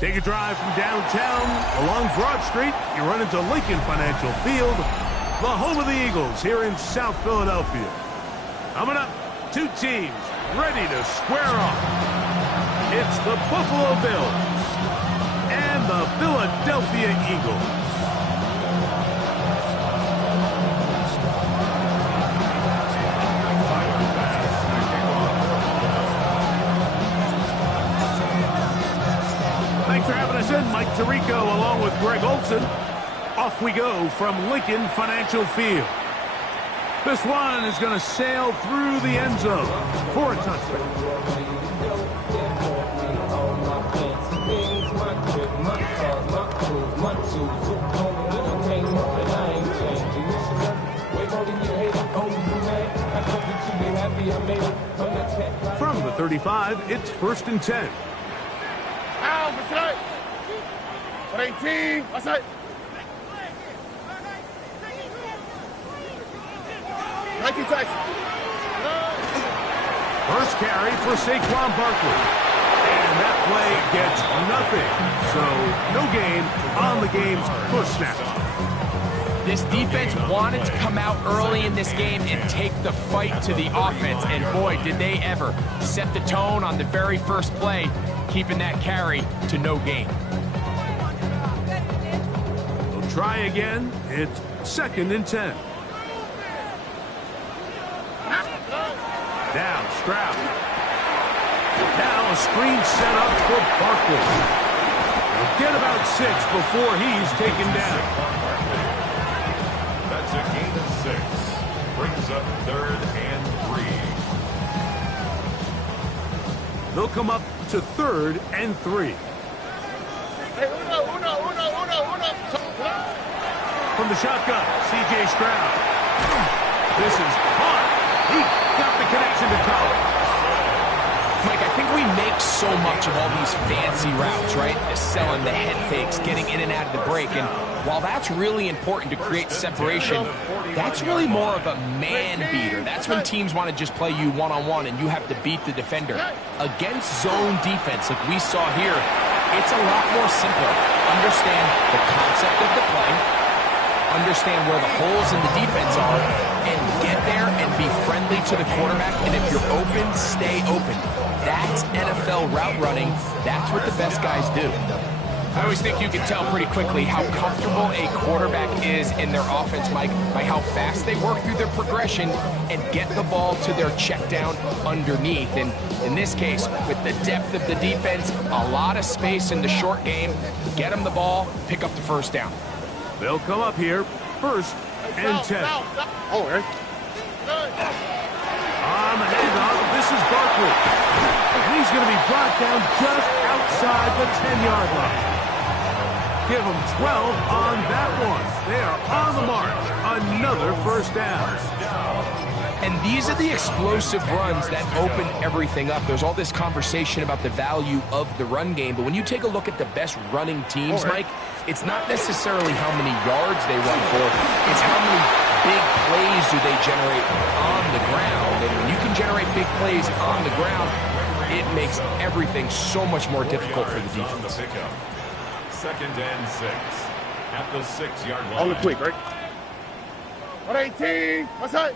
Take a drive from downtown along Broad Street. You run into Lincoln Financial Field, the home of the Eagles here in South Philadelphia. Coming up, two teams ready to square off. It's the Buffalo Bills and the Philadelphia Eagles. Thanks for having us in. Mike Tirico along with Greg Olson. Off we go from Lincoln Financial Field. This one is going to sail through the end zone for a touchdown. From the 35, it's 1st and 10. Out, what's that? 18, what's that? 19 touch. First carry for Saquon Barkley. And that play gets nothing. So no gain on the game's first snap. This defense wanted to come out early in this game and take the fight to the offense. And boy, did they ever set the tone on the very first play, keeping that carry to no gain. We'll try again. It's 2nd and 10. Now Stroud. Now a screen set up for Barkley. He'll get about 6 before he's taken down. That's a gain of 6. Brings up 3rd and 3. They'll come up to 3rd and 3. From the shotgun, C.J. Stroud. This is hard. He got the connection to Collins. Mike, I think we make so much of all these fancy routes, right? The selling, the head fakes, getting in and out of the break. And while that's really important to create separation, that's really more of a man beater. That's when teams want to just play you one-on-one and you have to beat the defender. Against zone defense, like we saw here, it's a lot more simpler. Understand the concept of the play, understand where the holes in the defense are, and get there and be friendly to the quarterback. And if you're open, stay open. That's NFL route running. That's what the best guys do. I always think you can tell pretty quickly how comfortable a quarterback is in their offense, Mike, by how fast they work through their progression and get the ball to their check down underneath. And in this case, with the depth of the defense, a lot of space in the short game, get them the ball, pick up the first down. They'll come up here, 1st and 10. Oh, right. On the handoff, this is Barkley. And he's going to be brought down just outside the 10-yard line. Give them 12 on that one. They are on the march. Another first down. And these are the explosive runs that open everything up. There's all this conversation about the value of the run game, but when you take a look at the best running teams, Mike, it's not necessarily how many yards they run for, it's how many big plays do they generate on the ground. And when you can generate big plays on the ground, it makes everything so much more difficult for the defense. 2nd and 6 at the 6-yard line. On the quick, right? 118, what's that?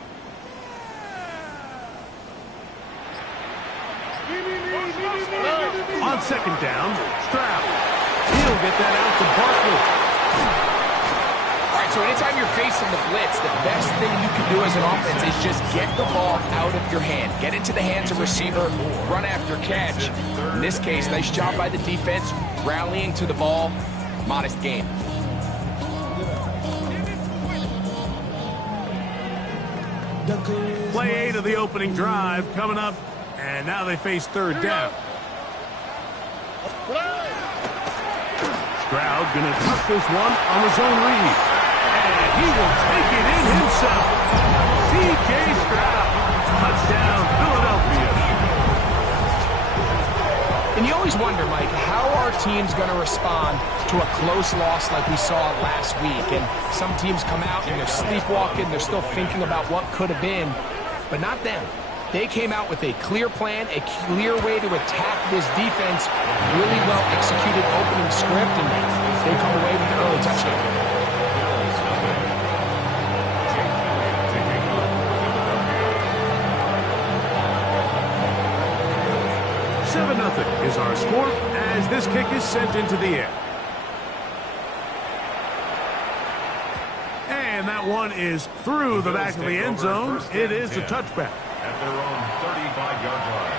On 2nd down, Stroud. He'll get that out to Barkley. All right, so anytime you're facing the blitz, the best thing you can do as an offense is just get the ball out of your hand. Get it to the hands of receiver, run after catch. In this case, nice job by the defense, rallying to the ball, modest gain. Play 8 of the opening drive coming up, and now they face 3rd down. Stroud going to tuck this one on his own read. And he will take it in himself. C.J. Stroud. Touchdown, Philadelphia. And you always wonder, Mike, how are teams going to respond to a close loss like we saw last week? And some teams come out and they're sleepwalking. They're still thinking about what could have been, but not them. They came out with a clear plan, a clear way to attack this defense. Really well executed opening script, and they come away with an early touchdown. 7-0 is our score as this kick is sent into the air. And that one is through the back of the end zone. It is a touchback. At their own 35-yard line.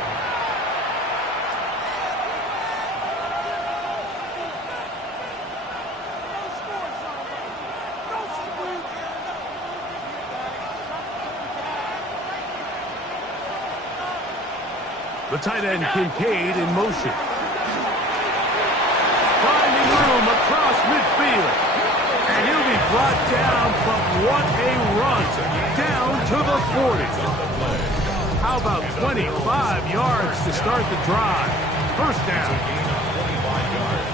The tight end Kincaid in motion. Finding room across midfield. And he'll be brought down, but what a run. Down to the 40. How about 25 yards to start the drive? First down.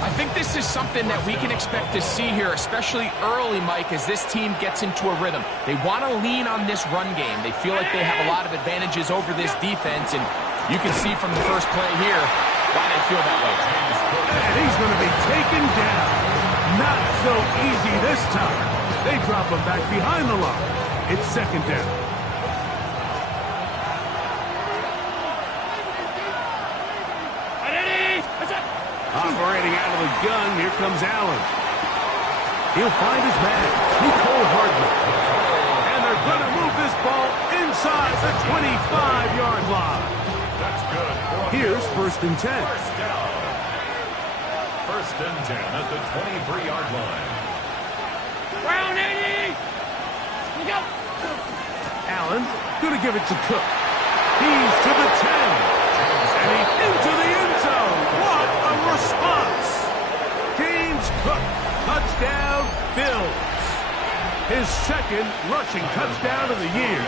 I think this is something that we can expect to see here, especially early, Mike, as this team gets into a rhythm. They want to lean on this run game. They feel like they have a lot of advantages over this defense, and you can see from the first play here why they feel that way. And he's going to be taken down. Not so easy this time. They drop him back behind the line. It's second down. Operating out of the gun, here comes Allen. He'll find his man, Nicole Hardman. And they're going to move this ball inside the 25-yard line. That's good. Here's first and 10. First down. First and 10 at the 23-yard line. Round 80. Go. Allen going to give it to Cook. He's to the 10. And he's into the end zone. What a response. James Cook, touchdown, Bills. His second rushing touchdown of the year.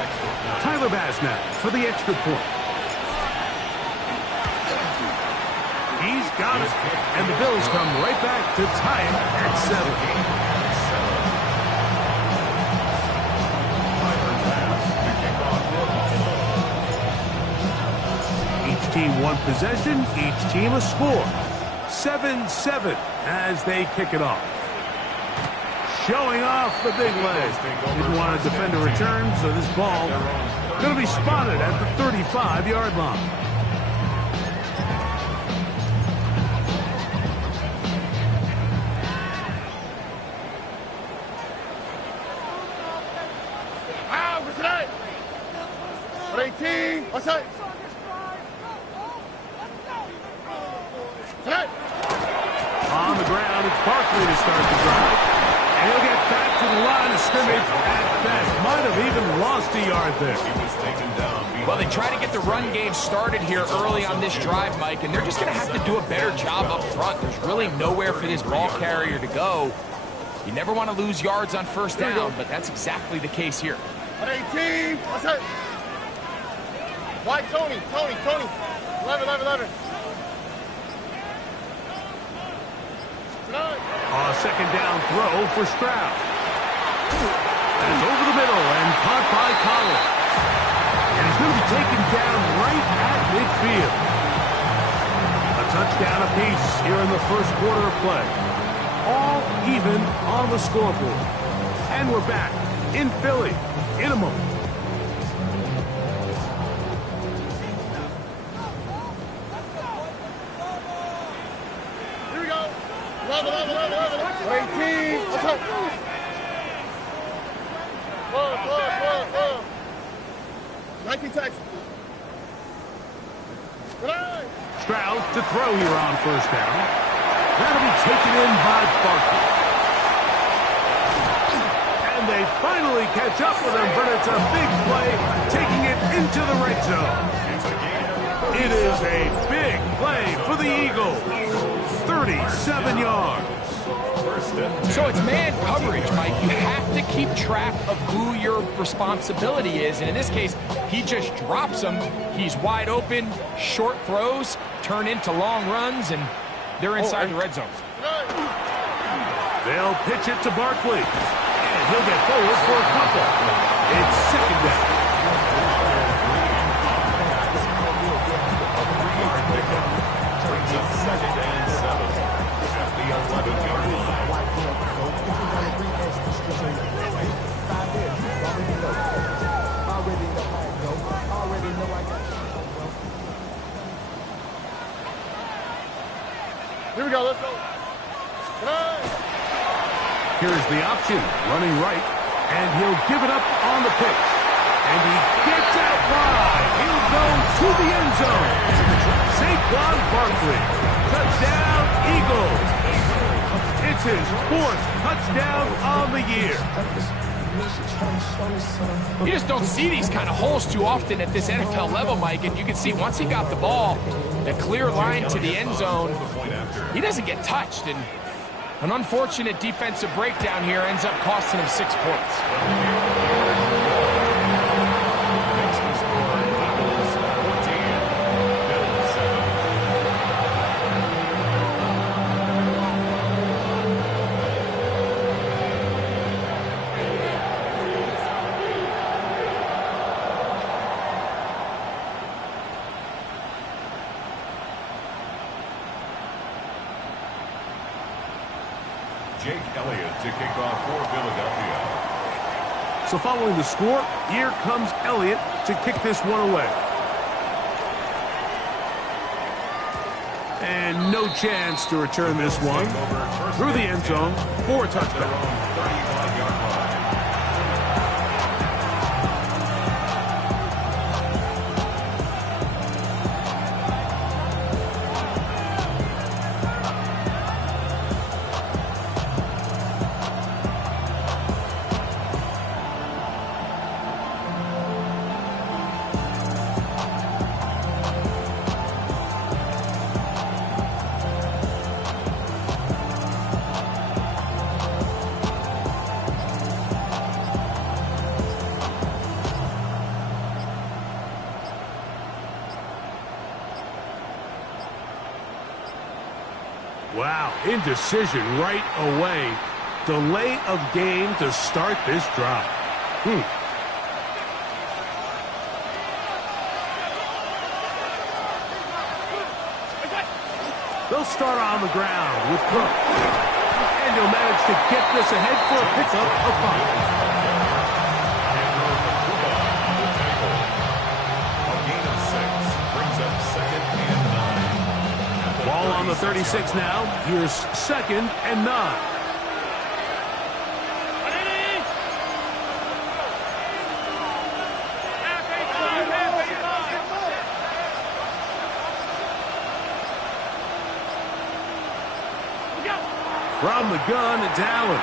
Tyler Bass now for the extra point. He's got it. And the Bills come right back to tie it at 7. Each team one possession, each team a score. 7-7 as they kick it off. Showing off the big leg. Didn't want to defend a return, so this ball going to be spotted at the 35-yard line. Out for tonight. 18. What's that? Tonight. On the ground, it's Barkley to start the drive. And he'll get back to the line of scrimmage at best. Might have even lost a yard there. He was taken down. Well, they try to get the run game started here early on this drive, Mike, and they're just going to have to do a better job up front. There's really nowhere for this ball carrier to go. You never want to lose yards on first down, but that's exactly the case here. 18. What's that? White Tony. 11. Tonight. Second down throw for Stroud. That's over the middle and caught by Collins. And he's going to be taken down right at midfield. A touchdown apiece here in the first quarter of play. All even on the scoreboard. And we're back in Philly in a moment. Here we go. 11. 18. What's up? 12. 19 Texas. Tonight. Stroud to throw here on first down. That'll be taken in by Barkley. And they finally catch up with him, but it's a big play, taking it into the red zone. It is a big play for the Eagles. 37 yards. So it's man coverage, Mike. You have to keep track of who your responsibility is. And in this case, he just drops him. He's wide open. Short throws turn into long runs, and they're inside the red zone. They'll pitch it to Barkley. And he'll get forward for a couple. It's second down. Here we go. Let's go. Hey. Here's the option, running right, and he'll give it up on the pitch. And he gets out wide. He'll go to the end zone. Saquon Barkley, touchdown Eagles. It's his 4th touchdown on the year. You just don't see these kind of holes too often at this NFL level, Mike, and you can see once he got the ball, the clear line to the end zone, he doesn't get touched, and an unfortunate defensive breakdown here ends up costing him 6 points. Jake Elliott to kick off for Philadelphia. So following the score, here comes Elliott to kick this one away. And no chance to return this one through the end zone for a touchdown. Wow, indecision right away. Delay of game to start this drive. They'll start on the ground with Cook. And he'll manage to get this ahead for a pickup of 5. Ball on the 36 now. Here's 2nd and 9. From the gun, it's Allen.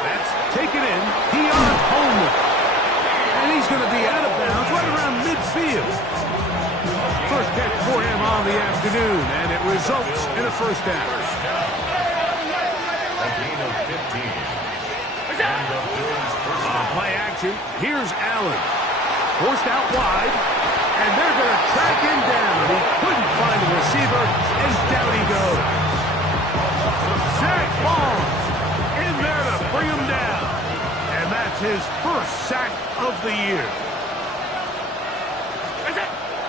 That's taken in. Deion Holman. And he's going to be out of bounds right around midfield. First catch for him on the afternoon, and it results in a first down. A gain of 15. And the Bills first On play action, here's Allen. Forced out wide, and they're going to track him down. He couldn't find a receiver, and down he goes. Zach Barnes in there to bring him down. And that's his first sack of the year.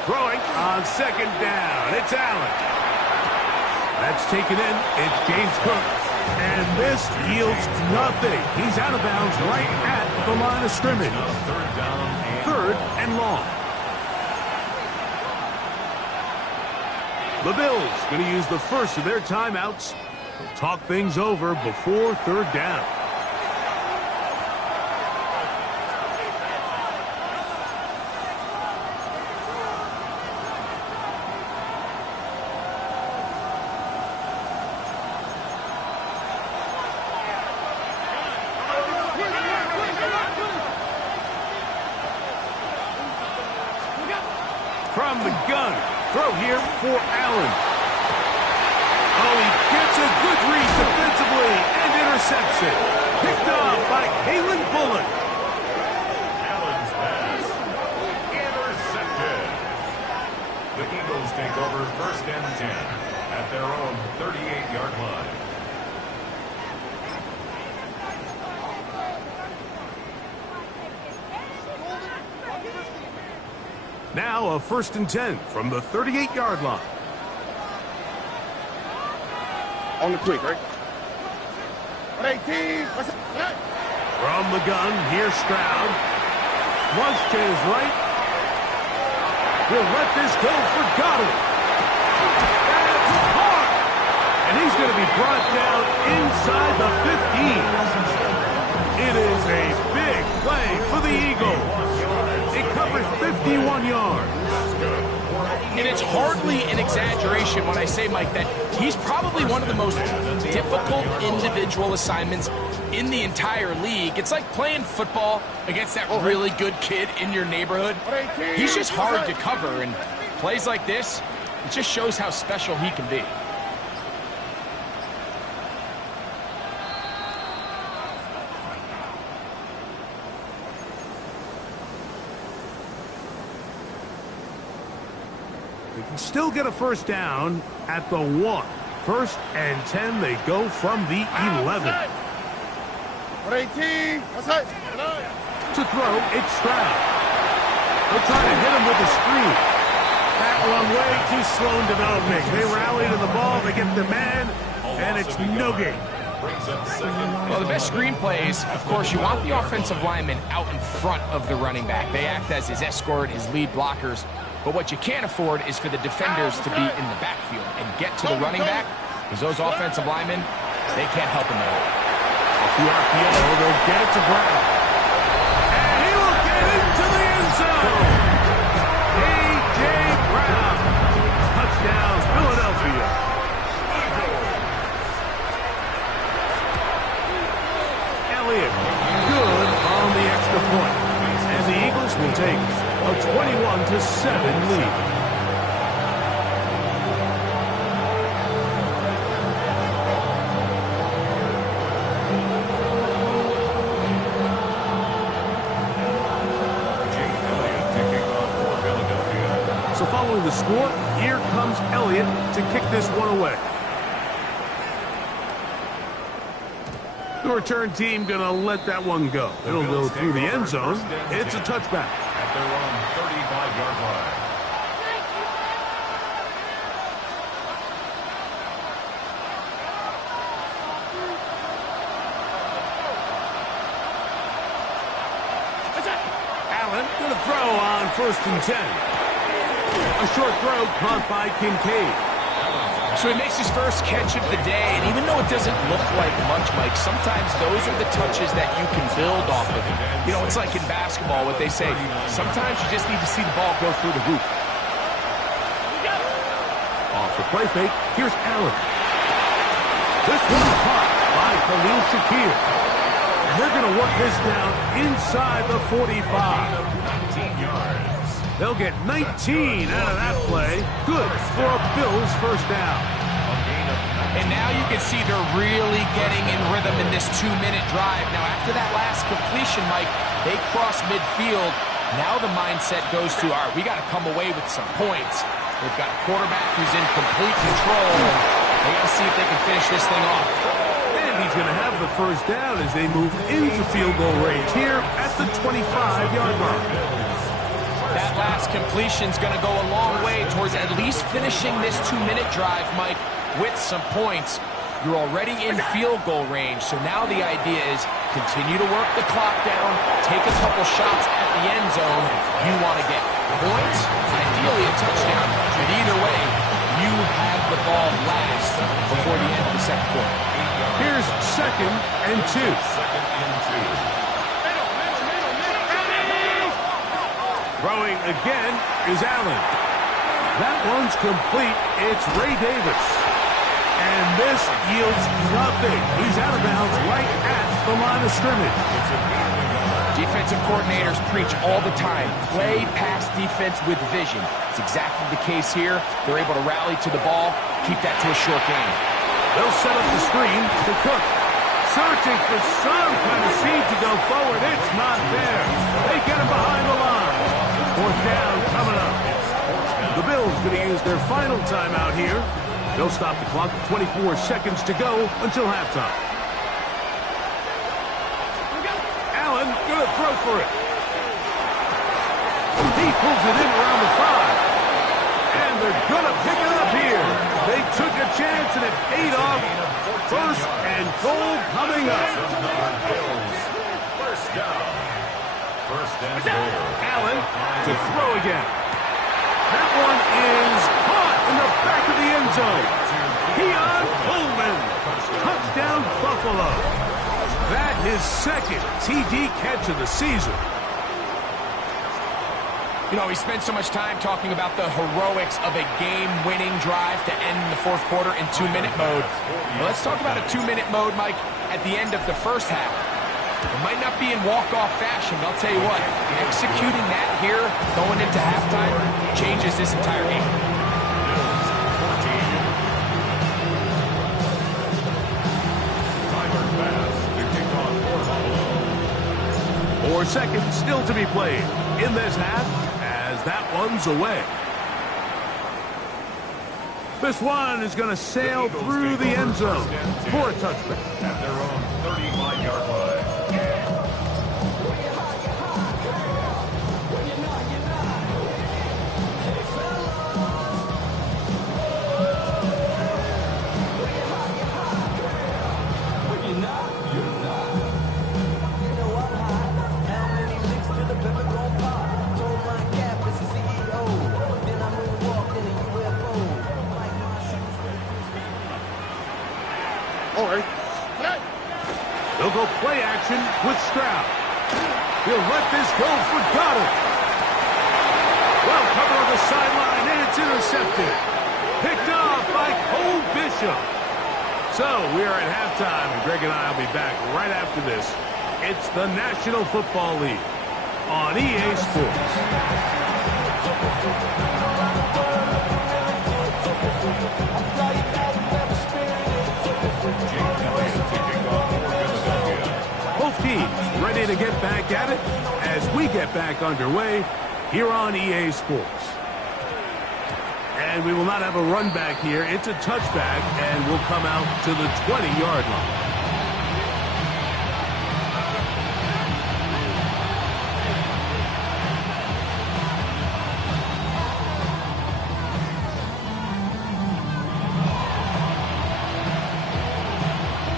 Throwing on 2nd down. It's Allen. That's taken in. It's James Cook. And this yields nothing. He's out of bounds right at the line of scrimmage. 3rd and long. The Bills going to use the first of their timeouts. They'll talk things over before 3rd down. From the gun, throw here for Allen. Oh, he gets a good read defensively and intercepts it. Picked off by Kalen Bullock. Allen's pass. Intercepted. The Eagles take over 1st and 10 at their own 38-yard line. Now a 1st and 10 from the 38-yard line. On the quick, right? 18. From the gun, here's Stroud. Flush to his right. He'll let this go for Goddard. That's He's going to be brought down inside the 15. It is a big play for the Eagles. It covers 51 yards. And it's hardly an exaggeration when I say, Mike, that he's probably one of the most difficult individual assignments in the entire league. It's like playing football against that really good kid in your neighborhood. He's just hard to cover, and plays like this, it just shows how special he can be. They can still get a first down at the 1. First and 10, they go from the 11. 18. To throw, it's Stroud. They're trying to hit him with a screen. That one way too slow in developing. They rally to the ball, they get the man, and it's no gain. Well, the best screenplays, of course, you want the offensive lineman out in front of the running back. They act as his escort, his lead blockers. But what you can't afford is for the defenders to be in the backfield and get to the running back, because those offensive linemen, they can't help him at all. Off the RPO, they'll get it to Brown. And he will get into the end zone. A.J. Brown. Touchdown, Philadelphia. Elliott, good on the extra point. And the Eagles will take a 21-7 lead. So following the score, here comes Elliott to kick this one away. The return team going to let that one go. It'll go through the end zone. It's a touchback. At their own 35-yard line. Allen going to throw on 1st and 10. A short throw caught by Kincaid. So he makes his first catch of the day, and even though it doesn't look like much, Mike, sometimes those are the touches that you can build off of. You know, it's like in basketball, what they say, sometimes you just need to see the ball go through the hoop. Off the play fake, here's Allen. This one's caught by Khalil Shakir. And they're going to work this down inside the 45. 19 yards. They'll get 19 out of that play. Good for a Bills first down. And now you can see they're really getting in rhythm in this 2-minute drive. Now, after that last completion, Mike, they cross midfield. Now the mindset goes to, all right, we got to come away with some points. They've got a quarterback who's in complete control. They got to see if they can finish this thing off. And he's going to have the first down as they move into field goal range here at the 25-yard line. That last completion's going to go a long way towards at least finishing this 2-minute drive, Mike, with some points. You're already in field goal range, so now the idea is continue to work the clock down, take a couple shots at the end zone. You want to get points, ideally a touchdown, but either way, you have the ball last before the end of the second quarter. Here's 2nd and 2. 2nd and 2. Throwing again is Allen. That one's complete. It's Ray Davis. And this yields nothing. He's out of bounds right at the line of scrimmage. Defensive coordinators preach all the time, play pass defense with vision. It's exactly the case here. They're able to rally to the ball, keep that to a short game. They'll set up the screen to Cook. Searching for some kind of seed to go forward. It's not there. They get him behind the line. 4th down coming up. The Bills going to use their final timeout here. They'll stop the clock with 24 seconds to go until halftime. Allen going to throw for it. He pulls it in around the 5. And they're going to pick it up here. They took a chance and it paid off. 1st and goal coming up. First down. 1st and goal. Allen to throw again. That one is caught in the back of the end zone. Keon Coleman. Touchdown, Buffalo. That his second TD catch of the season. You know, we spent so much time talking about the heroics of a game-winning drive to end the fourth quarter in 2-minute mode. Well, let's talk about a 2-minute mode, Mike, at the end of the first half. It might not be in walk-off fashion, but I'll tell you what, executing that here, going into halftime, changes this entire game. Tyler Bass to kick off for Buffalo. 4 seconds still to be played in this half as that one's away. This one is going to sail through the end zone for a touchback. At their own 35-yard line. They'll go play action with Stroud. He'll let this go for Goddard. Well covered on the sideline, and it's intercepted. Picked off by Cole Bishop. So we are at halftime, and Greg and I will be back right after this. It's the National Football League on EA Sports. Both teams ready to get back at it as we get back underway here on EA Sports. And we will not have a run back here. It's a touchback, and we'll come out to the 20-yard line.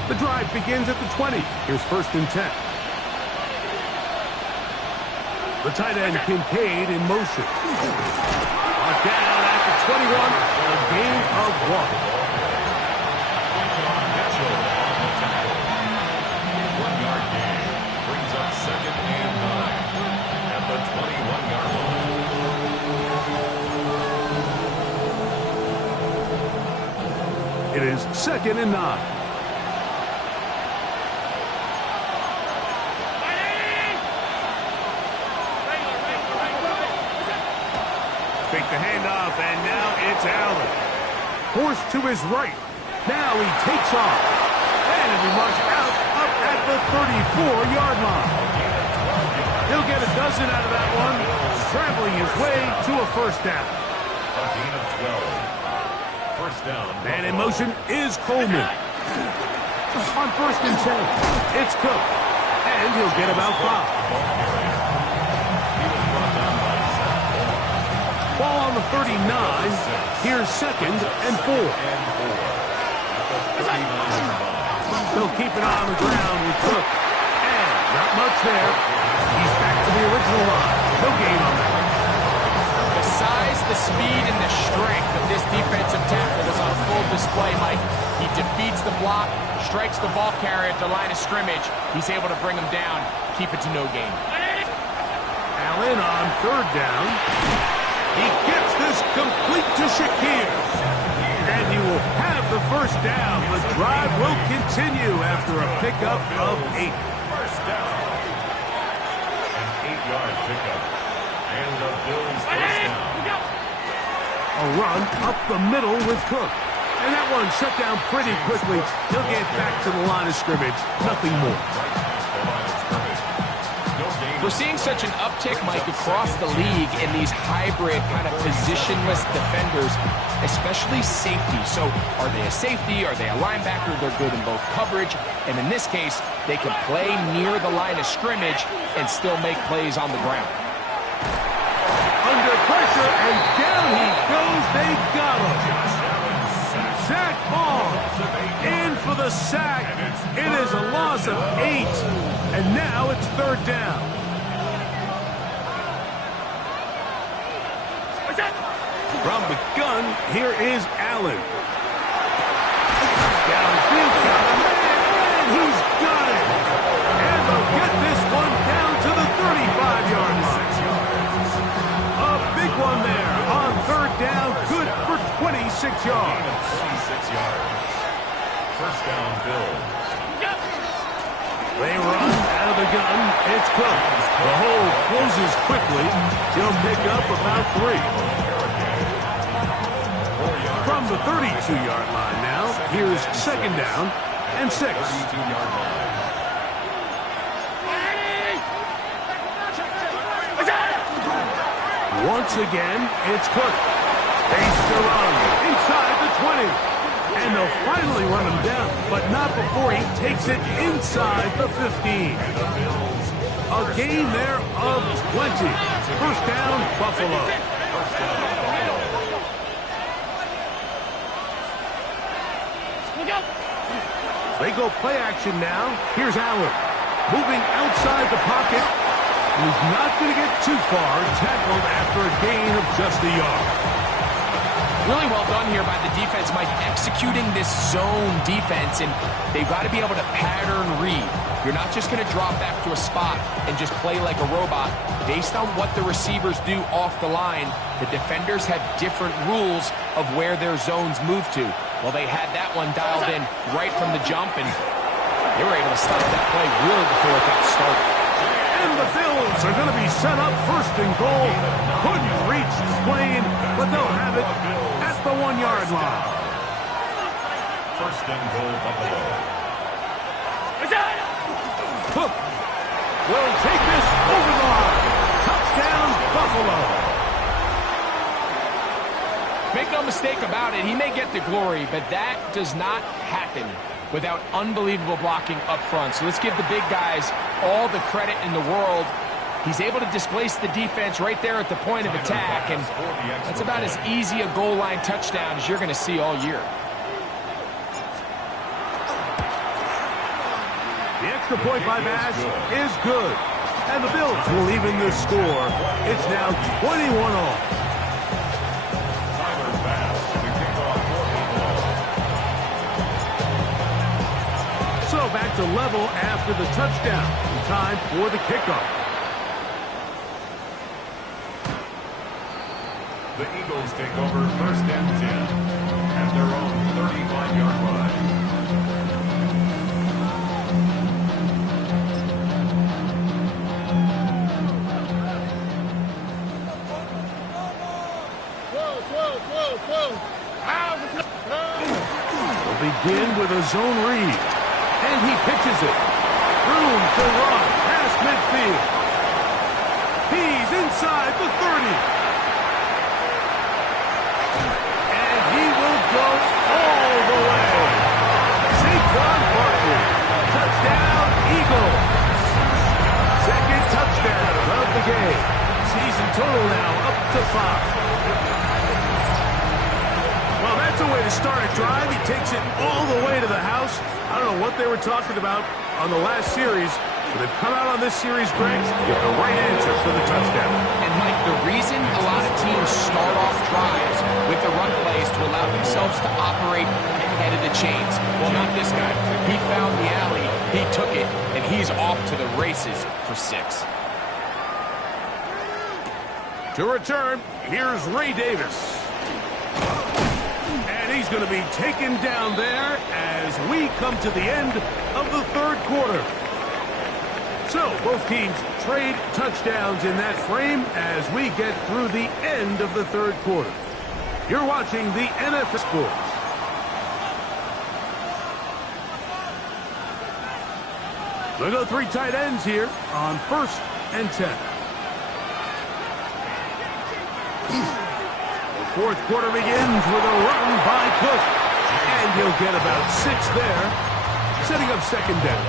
The drive begins at the 20. Here's 1st and 10. The tight end Kincaid in motion. Brought down at the 21. A gain of 1. 1-yard gain brings up 2nd and 9 at the 21-yard line. It is 2nd and 9. Fake the handoff, and now it's Allen. Forced to his right. Now he takes off. And he marks out up at the 34-yard line. He'll get a dozen out of that one, traveling his way to a 1st down. A gain of 12. 1st down. Man in motion is Coleman. On 1st and 10, it's Cook. And he'll get about 5. Ball on the 39. Here's 2nd and 4. They'll keep it on the ground with Cook. And not much there. He's back to the original line. No gain on that. The size, the speed, and the strength of this defensive tackle was on full display, Mike. He defeats the block, strikes the ball carrier at the line of scrimmage. He's able to bring him down, keep it to no gain. Allen on 3rd down. He gets this complete to Shakir. And he will have the 1st down. The drive will continue after a pickup of 8. 1st down. An 8-yard pickup. And the Bills' 1st down. A run up the middle with Cook. And that one shut down pretty quickly. He'll get back to the line of scrimmage. Nothing more. We're seeing such an uptick, Mike, across the league in these hybrid kind of positionless defenders, especially safety. So are they a safety? Are they a linebacker? They're good in both coverage. And in this case, they can play near the line of scrimmage and still make plays on the ground. Under pressure, and down he goes. They got him. Zach Bond in for the sack. It is a loss of 8. And now it's 3rd down. From the gun, here is Allen. Downfield, got a man, and he's got it. And they'll get this one down to the 35-yard line. A big one there on third down, good for 26 yards. 26 yards. First down, Bills. They run out of the gun. It's Cook. The hole closes quickly. He'll pick up about 3. From the 32-yard line now, here's second down and 6. 32-yard line. Once again, it's Cook. Space to run inside the 20. And they'll finally run him down, but not before he takes it inside the 15. A gain there of 20. First down, Buffalo. They go play action now. Here's Allen. Moving outside the pocket. He's not going to get too far. Tackled after a gain of just a yard. Really well done here by the defense, Mike, executing this zone defense, and they've got to be able to pattern read. You're not just going to drop back to a spot and just play like a robot. Based on what the receivers do off the line, the defenders have different rules of where their zones move to. Well, they had that one dialed in right from the jump, and they were able to stop that play really before it got started. And the Bills are going to be set up first and goal. Couldn't reach Swain, but they'll have it at the 1-yard line. First and goal, Buffalo. Cook will take this over the line. Touchdown, Buffalo. Make no mistake about it, he may get the glory, but that does not happen without unbelievable blocking up front. So let's give the big guys all the credit in the world. He's able to displace the defense right there at the point of attack, and that's about as easy a goal line touchdown as you're going to see all year. The extra point by Bass is good. And the Bills will even the score. It's now 21-all. Tyler Bass to the kickoff for Buffalo. So back to level after the touchdown. Time for the kickoff. The Eagles take over first and 10 at their own 35-yard line. We'll begin with a zone read. And he pitches it. Room to run past midfield. He's inside the 30. And he will go all the way. Saquon Barkley. Touchdown, Eagles. Second touchdown of the game. Season total now up to 5. Well, that's a way to start a drive. He takes it all the way to the house. I don't know what they were talking about on the last series, but they've come out on this series, Greg, with the right answer for the touchdown. And, Mike, the reason a lot of teams start off drives with the run plays to allow themselves to operate ahead of the chains. Well, not this guy. He found the alley, he took it, and he's off to the races for 6. To return, here's Ray Davis. And he's going to be taken down there as we come to the end of the third quarter. So both teams trade touchdowns in that frame as we get through the end of the third quarter. You're watching the NFL Sports. We'll go 3 tight ends here on first and 10. The fourth quarter begins with a run by Cook. And he'll get about 6 there, setting up second down.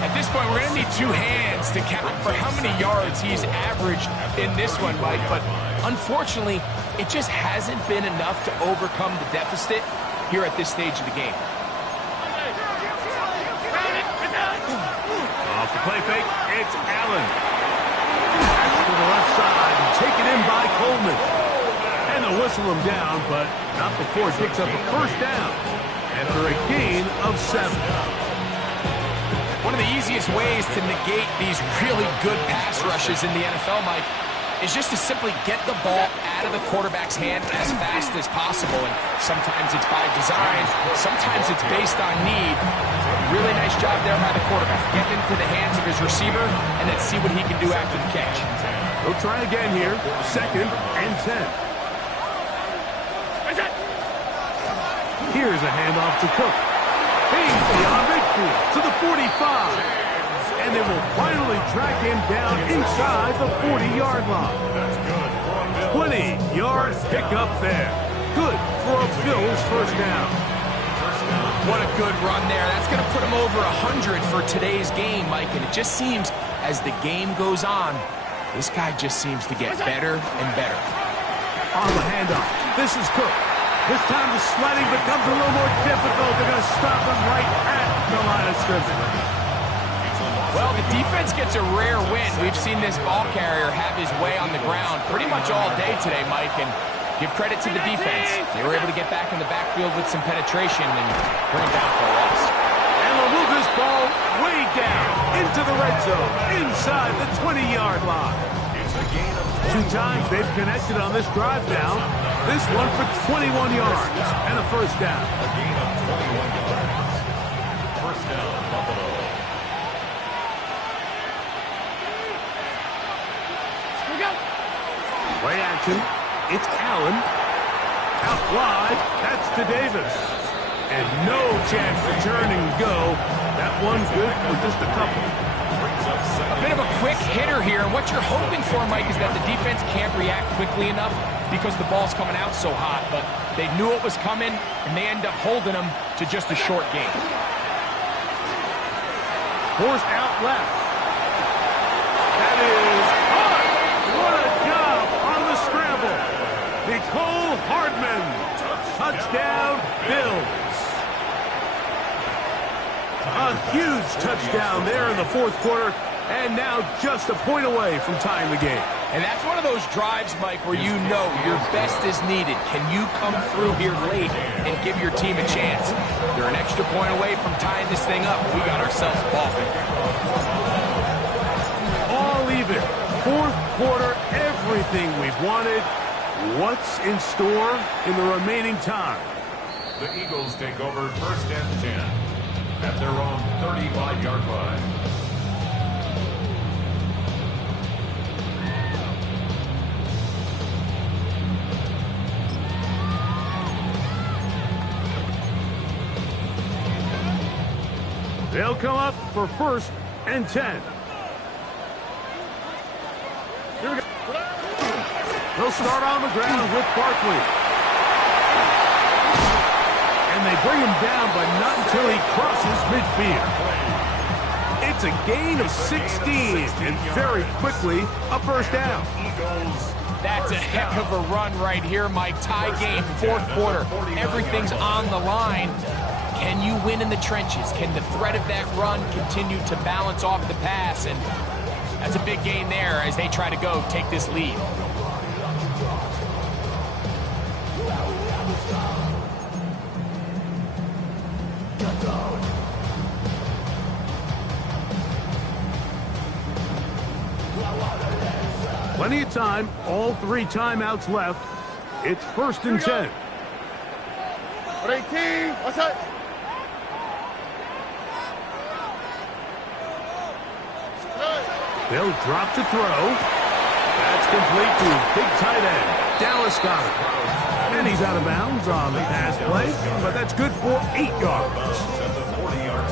At this point, we're going to need 2 hands to count for how many yards he's averaged in this one, Mike. But unfortunately, it just hasn't been enough to overcome the deficit here at this stage of the game. Off the play fake, it's Allen. Back to the left side and taken in by Coleman. And they'll whistle him down, but not before he picks up a first down. for a gain of 7. One of the easiest ways to negate these really good pass rushes in the NFL, Mike, is just to simply get the ball out of the quarterback's hand as fast as possible. And sometimes it's by design, sometimes it's based on need. Really nice job there by the quarterback. Get into the hands of his receiver and then see what he can do after the catch. We'll try again here. 2nd and 10. Here's a handoff to Cook. He's beyond midfield to the 45. And they will finally track him down inside the 40-yard line. 20-yard pickup there. Good for a Bills first down. What a good run there. That's going to put him over 100 for today's game, Mike. And it just seems as the game goes on, this guy just seems to get better and better. On the handoff, this is Cook. This time the sledding becomes a little more difficult. They're going to stop him right at the line of scrimmage. Well, the defense gets a rare win. We've seen this ball carrier have his way on the ground pretty much all day today, Mike, and give credit to the defense. They were able to get back in the backfield with some penetration and bring it down for a loss. And they'll move this ball way down into the red zone, inside the 20-yard line. 2 times they've connected on this drive down. This one for 21 yards and a first down. A gain of 21 yards. First down, Buffalo. Play action. It's Allen. Out wide. That's to Davis. And no chance to turn and go. That one's good for just a couple. A bit of a quick hitter here. And what you're hoping for, Mike, is that the defense can't react quickly enough because the ball's coming out so hot. But they knew it was coming, and they end up holding them to just a short gain. Forced out left. That is hard. What a job on the scramble. Nicole Hardman. Touchdown, Bills. A huge touchdown there in the 4th quarter, and now just a point away from tying the game. And that's one of those drives, Mike, where you know your best is needed. Can you come through here late and give your team a chance? They're an extra point away from tying this thing up. We got ourselves a ball game. All even. 4th quarter, everything we've wanted. What's in store in the remaining time? The Eagles take over 1st and 10 at their own 35-yard line. They'll come up for 1st and 10. Here we go. They'll start on the ground with Barkley. And they bring him down, but not until he crosses midfield. It's a gain of 16, and very quickly, a first down. That's a heck of a run right here, Mike. Tie game, 4th quarter. Everything's on the line. Can you win in the trenches? Can the threat of that run continue to balance off the pass? And that's a big gain there as they try to go take this lead. Plenty of time, all 3 timeouts left. It's 1st and 10. 18, what's that? They'll drop to throw. That's complete to big tight end, Dallas Goedert. And he's out of bounds on the pass play, but that's good for 8 yards.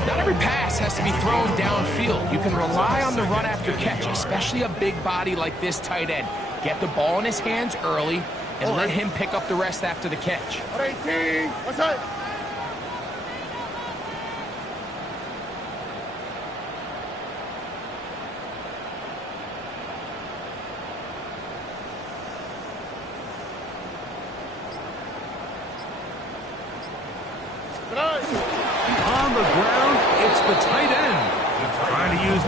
Not every pass has to be thrown downfield. You can rely on the run after catch, especially a big body like this tight end. Get the ball in his hands early and let him pick up the rest after the catch. 18, what's that? On the ground, it's the tight end trying to use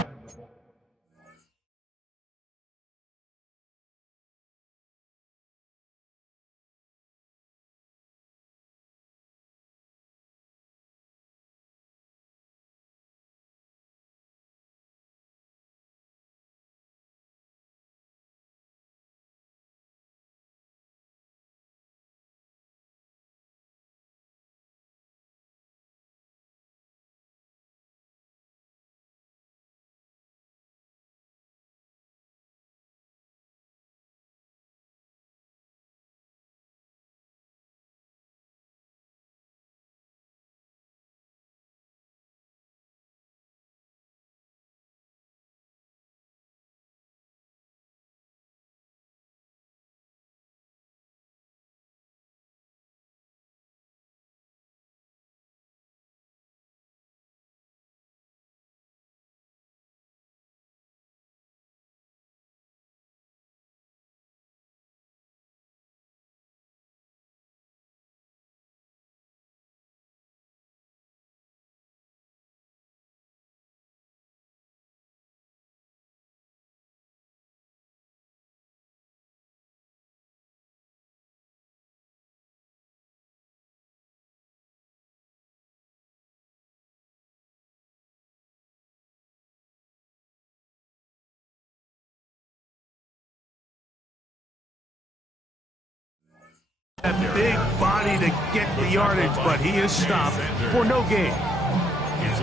That big body to get the yardage, but he is stopped for no gain.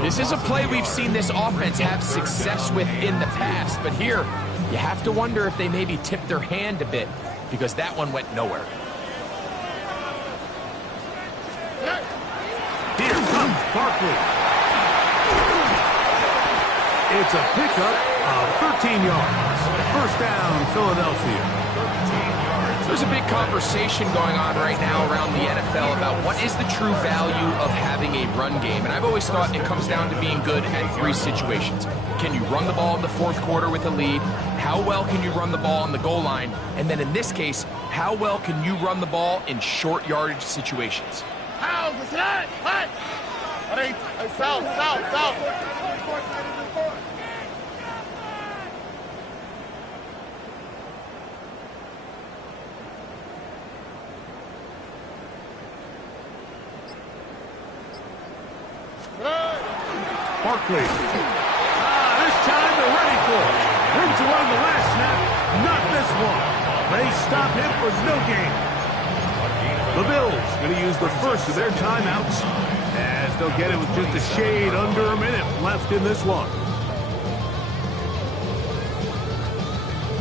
This is a play we've seen this offense have success with in the past, but here you have to wonder if they maybe tipped their hand a bit because that one went nowhere. Here comes Barkley. It's a pickup of 13 yards. First down, Philadelphia. There's a big conversation going on right now around the NFL about what is the true value of having a run game. And I've always thought it comes down to being good at three situations. Can you run the ball in the fourth quarter with a lead? How well can you run the ball on the goal line? And then in this case, how well can you run the ball in short yardage situations? South. Barkley. This time they're ready for it. Room to run the last snap. Not this one. They stop him for no gain. The Bills going to use the first of their timeouts as they'll get it with just a shade under a minute left in this one.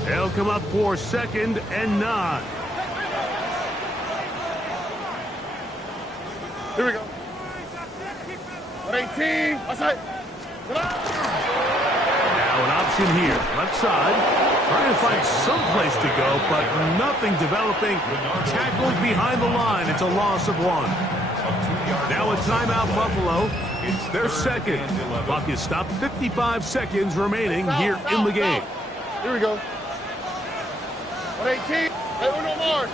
They'll come up for 2nd and 9. Here we go. 18. Outside. Now an option here. Left side. Trying to find some place to go, but nothing developing. Tackled behind the line. It's a loss of 1. Now a timeout, Buffalo. It's their second. Clock is stopped. 55 seconds remaining here in the game. Here we go. 18. Hey, Uno Mars.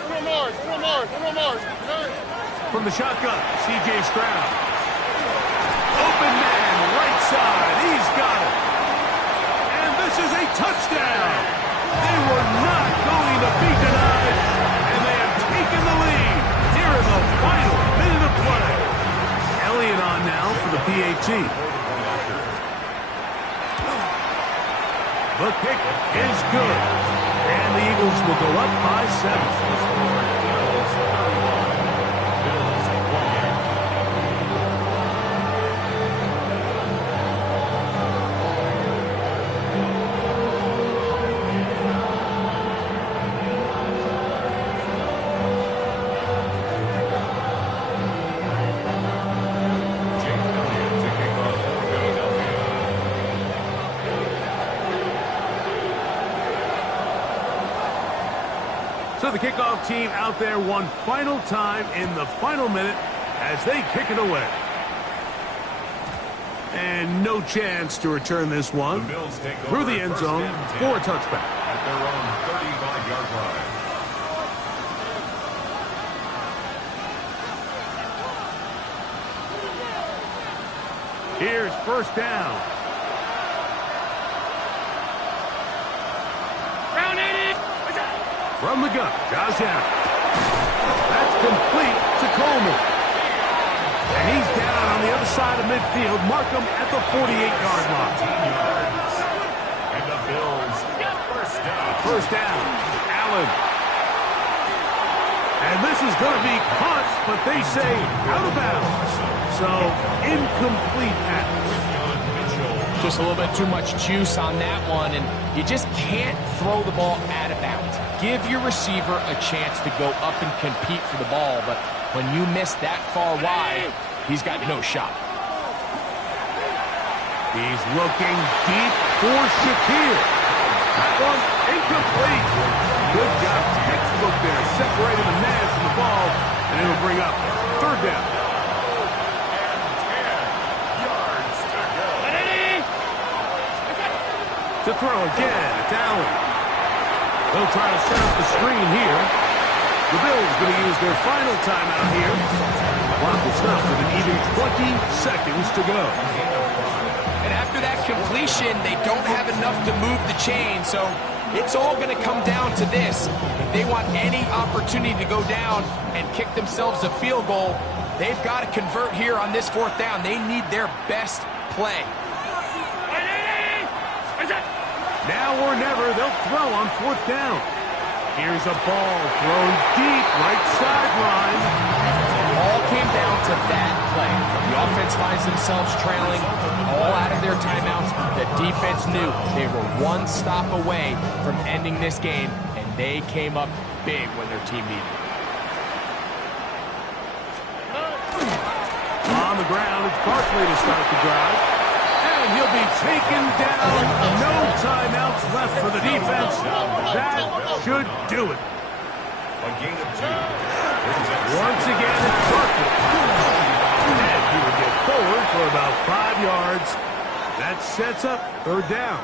From the shotgun, C.J. Stroud. Open man, right side. He's got it. And this is a touchdown. They were not going to be denied, and they have taken the lead here in the final minute of play. Elliott on now for the PAT. The kick is good, and the Eagles will go up by 7. So the kickoff team out there one final time in the final minute as they kick it away. And no chance to return this one through the end zone for a touchback. At their own 35-yard line. Here's first down. From the gun, Josh Allen. That's complete to Coleman. And he's down on the other side of midfield. Mark him at the 48-yard line. And the Bills get First down, Allen. And this is going to be caught, but they say out of bounds. So, incomplete pass. Just a little bit too much juice on that one, and you just can't throw the ball out of bounds. Give your receiver a chance to go up and compete for the ball, but when you miss that far wide, he's got no shot. He's looking deep for Shakir. That one incomplete. Good job, textbook there, separating the man from the ball, and it'll bring up third down. To throw again, it's Allen. They'll try to set up the screen here. The Bills going to use their final timeout here. Clock will stop with an even 20 seconds to go. And after that completion, they don't have enough to move the chain, so it's all going to come down to this. If they want any opportunity to go down and kick themselves a field goal, they've got to convert here on this fourth down. They need their best play. Now or never, they'll throw on fourth down. Here's a ball thrown deep right sideline. All came down to that play. The offense finds themselves trailing, all out of their timeouts. The defense knew they were one stop away from ending this game, and they came up big when their team needed it. On the ground, it's Barkley to start the drive. And he'll be taken down. No timeouts left for the defense. That should do it. A gain of 2. Once again, it's Barkley. And he will get forward for about 5 yards. That sets up third down.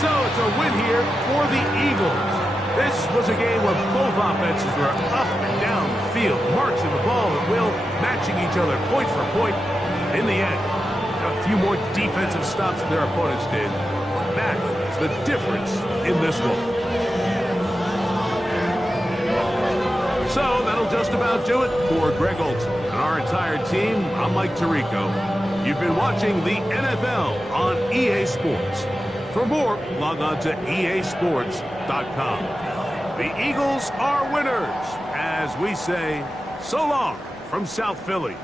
So it's a win here for the Eagles. This was a game where both offenses were up and down the field, marching the ball at will, matching each other point for point. In the end, a few more defensive stops than their opponents did. That is the difference in this one. So that'll just about do it for Greg Olsen and our entire team. I'm Mike Tirico. You've been watching the NFL on EA Sports. For more, log on to easports.com. The Eagles are winners, as we say, so long from South Philly.